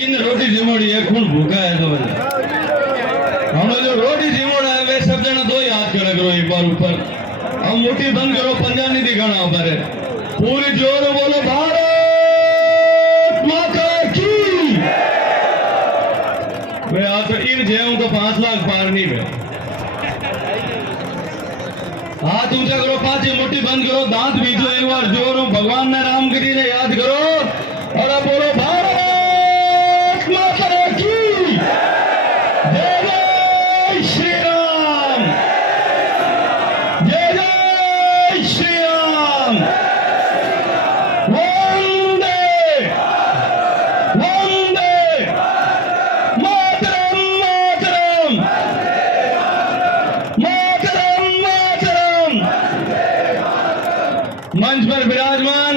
किन रोटी जिमोड़ी है खून भूखा है तो हम जो रोटी जिमोड़ा है वे सब जना दो याद करा करो एक बार ऊपर हम मुट्ठी बंद करो पंजा नहीं दिखाना ऊपर पूरी जोर बोलो भारत माता की मैं आप इन जेऊं तो 5 लाख पार नहीं है हाथ ऊंचा करो पांच मुट्ठी बंद करो दांत बीजो एक बार जोर भगवान ने राम करी ने याद करो और अब बोलो भारत माता की जय जय श्री राम जय जय श्री राम वंदे वंदे मातरम मातरम मातरम मातरम मंच पर विराजमान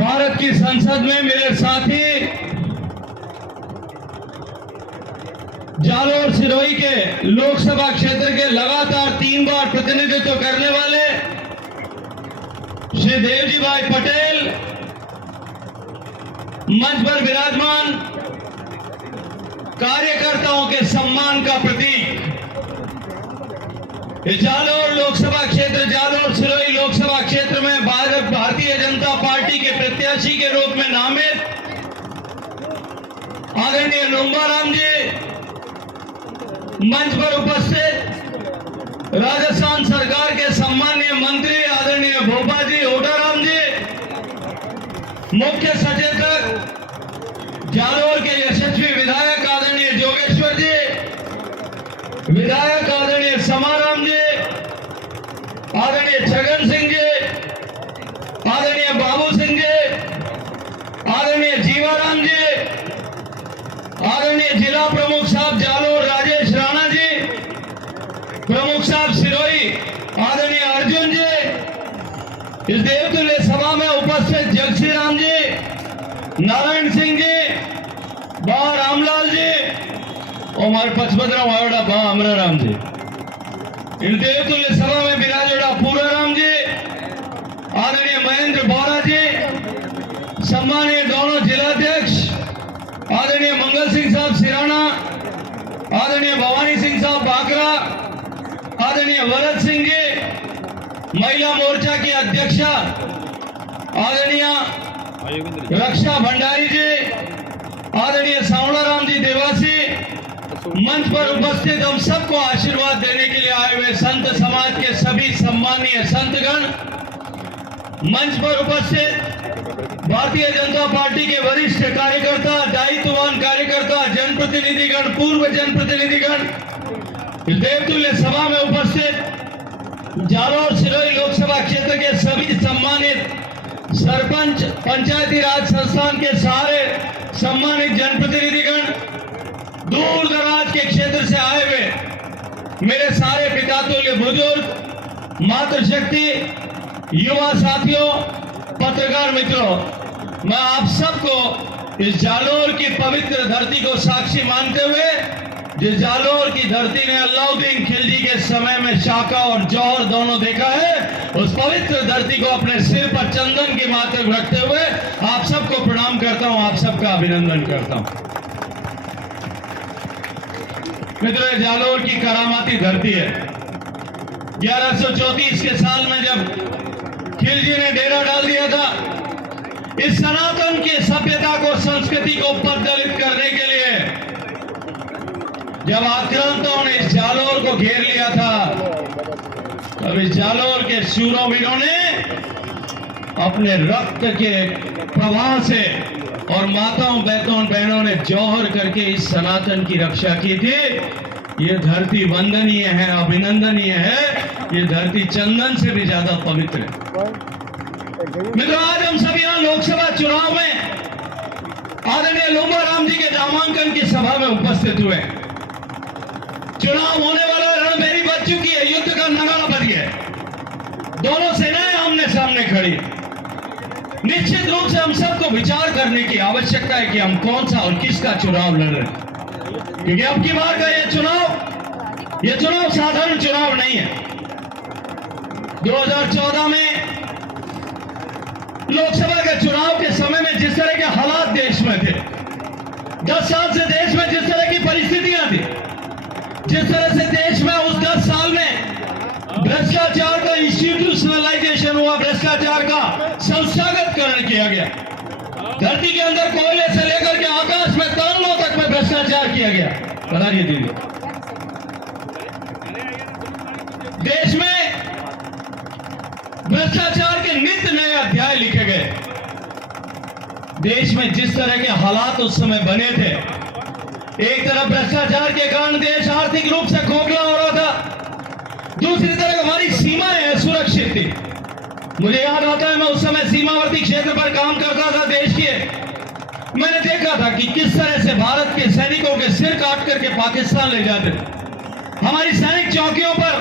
भारत की संसद में मेरे साथी जालोर सिरोही के लोकसभा क्षेत्र के लगातार 3 बार प्रतिनिधित्व करने वाले श्री देवजी भाई पटेल मंच पर विराजमान कार्यकर्ताओं के सम्मान का प्रतीक जालोर लोकसभा क्षेत्र जालोर सिरोही लोकसभा क्षेत्र में भारतीय जनता पार्टी के प्रत्याशी के रूप में नामित आदरणीय लुम्बाराम जी मंच पर उपस्थित राजस्थान सरकार के सम्मानीय मंत्री आदरणीय भोपा जी ओडाराम जी मुख्य सचेतक जालोर के यशस्वी विधायक आदरणीय जोगेश्वर जी विधायक आदरणीय समाराम जी आदरणीय छगन सिंह जी आदरणीय बाबू सिंह जी आदरणीय जीवाराम जी आदरणीय जिला प्रमुख साहब जालोर राजेश राणा जी प्रमुख साहब सिरोही आदरणीय अर्जुन जी इस देवतुल्य सभा में उपस्थित जगसी राम जी नारायण सिंह जी बा रामलाल जी और हमारे पचपतराव आयोडा बा अमराराम जी इस देवतुल्य सभा में विराजोड़ा पूराराम जी आदरणीय महेंद्र बोरा जी सम्मानीय दोनों जिलाध्यक्ष आदरणीय मंगल सिंह साहब सिराना आदरणीय भवानी सिंह साहब बाकरा आदरणीय वरद सिंह जी महिला मोर्चा की अध्यक्षा आदरणीय रक्षा भंडारी जी आदरणीय सावड़ाराम जी देवासी मंच पर उपस्थित हम सबको आशीर्वाद देने के लिए आए हुए संत समाज के सभी सम्मानीय संतगण मंच पर उपस्थित भारतीय जनता पार्टी के वरिष्ठ कार्यकर्ता दायित्ववान कार्यकर्ता जनप्रतिनिधिगण पूर्व जनप्रतिनिधिगण देवतुल्य सभा में उपस्थित जालोर सिरोही लोकसभा क्षेत्र के सभी सम्मानित सरपंच पंचायती राज संस्थान के सारे सम्मानित जनप्रतिनिधिगण दूर दराज के क्षेत्र से आए हुए मेरे सारे पितातुल्य बुजुर्ग मातृशक्ति युवा साथियों पत्रकार मित्रों मैं आप सबको इस जालोर की पवित्र धरती को साक्षी मानते हुए जिस जालोर की धरती ने अलाउद्दीन खिलजी के समय में शाका और जौहर दोनों देखा है उस पवित्र धरती को अपने सिर पर चंदन की मात्र रखते हुए आप सबको प्रणाम करता हूं आप सबका अभिनंदन करता हूं मित्रों जालोर की करामाती धरती है 1134 के साल में जब खिलजी ने डेरा डाल दिया था इस सनातन की सभ्यता को संस्कृति को पद्दलित करने के लिए जब आक्रांतों ने इस जालोर को घेर लिया था तब इस जालोर के शूरवीरों ने अपने रक्त के प्रवाह से और माताओं बहनों ने जौहर करके इस सनातन की रक्षा की थी ये धरती वंदनीय है अभिनंदनीय है ये धरती चंदन से भी ज्यादा पवित्र है मित्रों आज हम सब यहाँ लोकसभा चुनाव में आदरणीय लुम्बाराम जी के नामांकन की सभा में उपस्थित हुए चुनाव होने वाला रणभेरी बज चुकी है युद्ध का नगाड़ा बज गया दोनों सेनाएं आमने सामने खड़ी निश्चित रूप से हम सबको विचार करने की आवश्यकता है कि हम कौन सा और किसका चुनाव लड़ रहे हैं क्योंकि अब की बार का यह चुनाव साधारण चुनाव नहीं है 2014 में लोकसभा के चुनाव के समय में जिस तरह के हालात 10 साल से देश में जिस तरह की परिस्थितियां थी, जिस तरह से देश में उस 10 साल में भ्रष्टाचार का इंस्टीट्यूशनलाइजेशन हुआ, भ्रष्टाचार का संस्थागतकरण किया गया, धरती के अंदर कोयले से लेकर के आकाश में तरंगों तक में भ्रष्टाचार किया गया। बताइए दीदी, देश में भ्रष्टाचार के नित्य नए अध्याय लिखे गए। देश में जिस तरह के हालात उस समय बने थे, एक तरफ भ्रष्टाचार के कारण देश आर्थिक रूप से खोखला हो रहा था, दूसरी तरफ हमारी सीमाएं असुरक्षित थी। मुझे याद आता है, मैं उस समय सीमावर्ती क्षेत्र पर काम करता था देश के। मैंने देखा था कि किस तरह से भारत के सैनिकों के सिर काट करके पाकिस्तान ले जाते थे। हमारी सैनिक चौकियों पर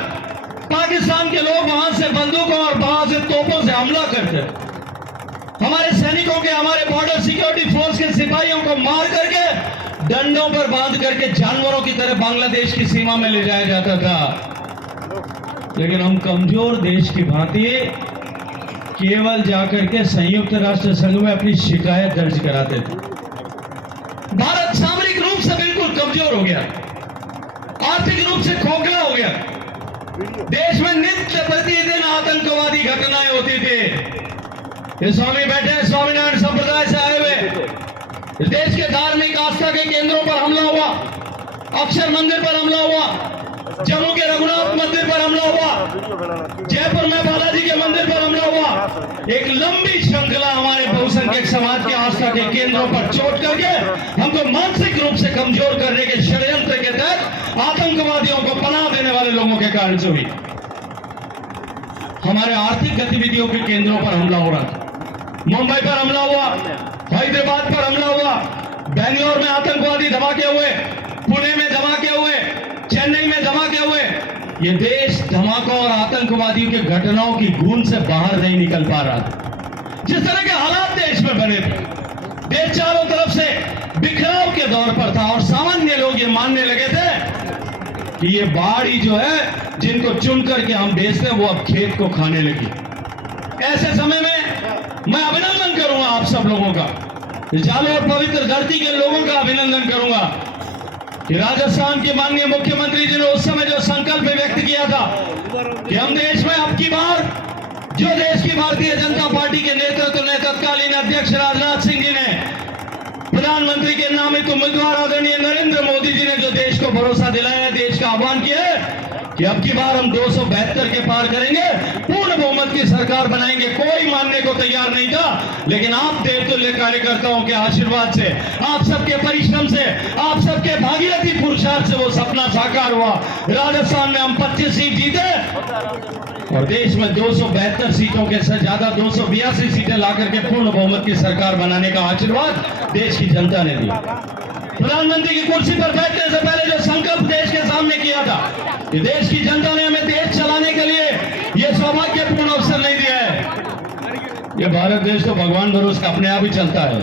पाकिस्तान के लोग वहां से बंदूकों और वहां से तोपों से हमला करते, हमारे सैनिकों के, हमारे बॉर्डर सिक्योरिटी फोर्स के सिपाहियों को मार करके डंडों पर बांध करके जानवरों की तरह बांग्लादेश की सीमा में ले जाया जाता था। लेकिन हम कमजोर देश की भांति केवल जाकर के संयुक्त राष्ट्र संघ में अपनी शिकायत दर्ज कराते थे। भारत सामरिक रूप से बिल्कुल कमजोर हो गया, आर्थिक रूप से खोखला हो गया। देश में नित्य प्रतिदिन आतंकवादी घटनाएं होती थी। ये स्वामी बैठे हैं स्वामीनारायण संप्रदाय से आए हुए, इस देश के धार्मिक आस्था के केंद्रों पर हमला हुआ, अक्षर मंदिर पर हमला हुआ, जम्मू के रघुनाथ मंदिर पर हमला हुआ, जयपुर में बालाजी के मंदिर पर हमला हुआ। एक लंबी श्रृंखला हमारे बहुसंख्यक समाज के आस्था के केंद्रों पर चोट करके हमको मानसिक रूप से कमजोर करने के षड्यंत्र के तहत आतंकवादियों को पनाह देने वाले लोगों के कारण से हुई। हमारे आर्थिक गतिविधियों के केंद्रों पर हमला हो रहा था। मुंबई पर हमला हुआ, हैदराबाद पर हमला हुआ, बेंगलोर में आतंकवादी धमाके हुए, पुणे में धमाके हुए, चेन्नई में धमाके हुए। ये देश धमाकों और आतंकवादियों की घटनाओं की गूंज से बाहर नहीं निकल पा रहा था। जिस तरह के हालात देश में बने थे, देश चारों तरफ से बिखराव के दौर पर था और सामान्य लोग ये मानने लगे थे कि ये बाढ़ी जो है, जिनको चुन करके हम बेचते हैं, वो अब खेत को खाने लगी। ऐसे समय में मैं अभिनंदन करूंगा आप सब लोगों का, जालोर पवित्र धरती के लोगों का अभिनंदन करूंगा कि राजस्थान के माननीय मुख्यमंत्री जी ने उस समय जो संकल्प व्यक्त किया था कि हम देश में अब की बार, जो देश की भारतीय जनता पार्टी के नेतृत्व ने, तत्कालीन अध्यक्ष राजनाथ सिंह जी ने, प्रधानमंत्री के नामित उम्मीदवार आदरणीय नरेंद्र मोदी जी ने जो देश को भरोसा दिलाया, देश का आह्वान किया है कि अब की बार हम 272 के पार करेंगे, पूर्ण बहुमत की सरकार बनाएंगे। कोई मानने को तैयार नहीं था, लेकिन आप देवतुल्य कार्यकर्ताओं के आशीर्वाद से, आप सबके परिश्रम से, आप सबके भागीरथी पुरुषार्थ से वो सपना साकार हुआ। राजस्थान में हम 25 सीट जीते और देश में 272 सीटों के से ज्यादा 282 सीटें लाकर के पूर्ण बहुमत की सरकार बनाने का आशीर्वाद देश की जनता ने दिया। प्रधानमंत्री की कुर्सी पर बैठने से पहले जो संकल्प देश के सामने किया था कि देश की जनता ने हमें देश चलाने के लिए यह सौभाग्यपूर्ण अवसर नहीं दिया है। ये भारत देश तो भगवान भरोसे अपने आप ही चलता है।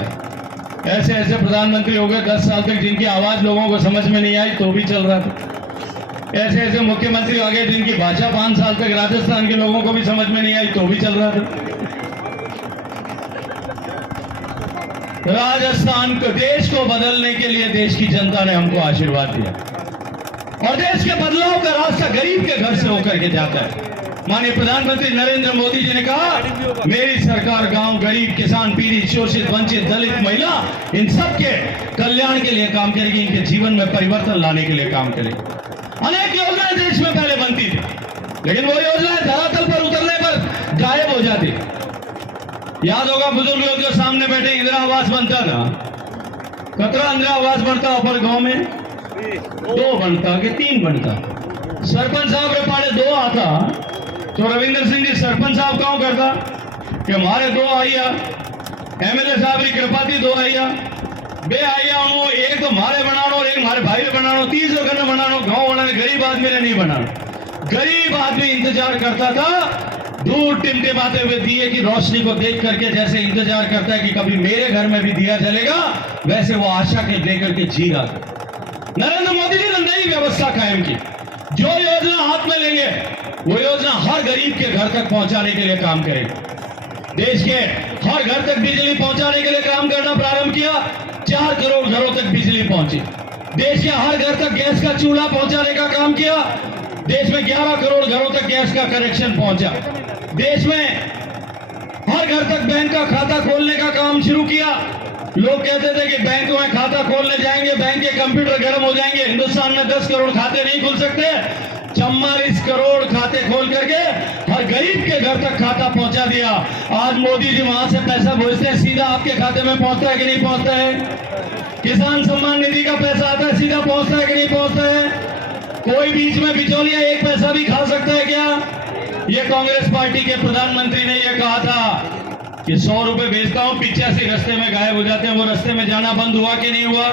ऐसे ऐसे प्रधानमंत्री हो गए 10 साल तक जिनकी आवाज लोगों को समझ में नहीं आई तो भी चल रहा था। ऐसे ऐसे मुख्यमंत्री आ गए जिनकी भाषा 5 साल तक राजस्थान के लोगों को भी समझ में नहीं आई तो भी चल रहा था। राजस्थान को, देश को बदलने के लिए देश की जनता ने हमको आशीर्वाद दिया और देश के बदलाव का रास्ता गरीब के घर से होकर के जाता है। माननीय प्रधानमंत्री नरेंद्र मोदी जी ने कहा, मेरी सरकार गांव, गरीब, किसान, पीड़ित, शोषित, वंचित, दलित, महिला, इन सब के कल्याण के लिए काम करेगी, इनके जीवन में परिवर्तन लाने के लिए काम करेगी। अनेक योजनाएं देश में पहले बनती थी, लेकिन वो योजनाएं धरातल पर उतरने पर गायब हो जाती। याद होगा बुजुर्ग लोग जो सामने बैठे, इंदिरा आवास बनता था, कतरा इंदिरा आवास बनता, ऊपर गांव में 2 बनता कि 3 बनता। सरपंच साहब रे पाड़े 2 आता तो रविंद्र सिंह जी सरपंच साहब कौन करता कि हमारे 2 आइया, एमएलए साहब की कृपा थी 2 आइया, बे आइया हूँ, एक तो मारे बनानो और एक मारे भाई ने बनानो, 30 घर बनानो, गाँव बनाने, गरीब आदमी ने नहीं बनाना। गरीब आदमी इंतजार करता था, दूर टिमटिमाते हुए दिए की रोशनी को देख करके जैसे इंतजार करता है कि कभी मेरे घर में भी दिया जलेगा, वैसे वो आशा के लेकर के जी रहा था। नरेंद्र मोदी जी ने नई व्यवस्था कायम की। जो योजना हाथ में लेंगे वो योजना हर गरीब के घर तक पहुंचाने के लिए काम करेगी। देश के हर घर तक बिजली पहुंचाने के लिए काम करना प्रारंभ किया। 4 करोड़ घरों तक बिजली पहुंची। देश के हर घर तक गैस का चूल्हा पहुंचाने का काम किया। देश में 11 करोड़ घरों तक गैस का कनेक्शन पहुंचा। देश में हर घर तक बैंक का खाता खोलने का काम शुरू किया। लोग कहते थे कि बैंकों में खाता खोलने जाएंगे, बैंक के कंप्यूटर गर्म हो जाएंगे। हिंदुस्तान में 10 करोड़ खाते नहीं खुल सकते। 44 करोड़ खाते खोल करके हर गरीब के घर तक खाता पहुंचा दिया। आज मोदी जी वहां से पैसा भेजते हैं, सीधा आपके खाते में पहुंचता है कि नहीं पहुंचता है? किसान सम्मान निधि का पैसा आता है, सीधा पहुंचता है कि नहीं पहुंचता है? कोई बीच में बिचौलिया एक पैसा भी खा सकता है क्या? ये कांग्रेस पार्टी के प्रधानमंत्री ने यह कहा था कि 100 रुपए भेजता हूं, 85 रास्ते में गायब हो जाते हैं। वो रास्ते में जाना बंद हुआ कि नहीं हुआ?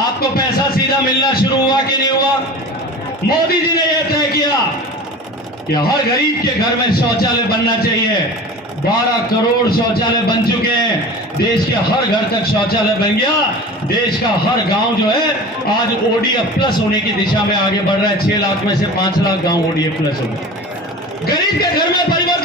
आपको पैसा सीधा मिलना शुरू हुआ कि नहीं हुआ? मोदी जी ने यह तय किया कि हर गरीब के घर में शौचालय बनना चाहिए। 12 करोड़ शौचालय बन चुके हैं। देश के हर घर तक शौचालय बन गया। देश का हर गांव जो है आज ओडीएफ प्लस होने की दिशा में आगे बढ़ रहा है। 6 लाख में से 5 लाख गांव ओडीएफ प्लस हो गए। गरीब के घर में परिवर्तन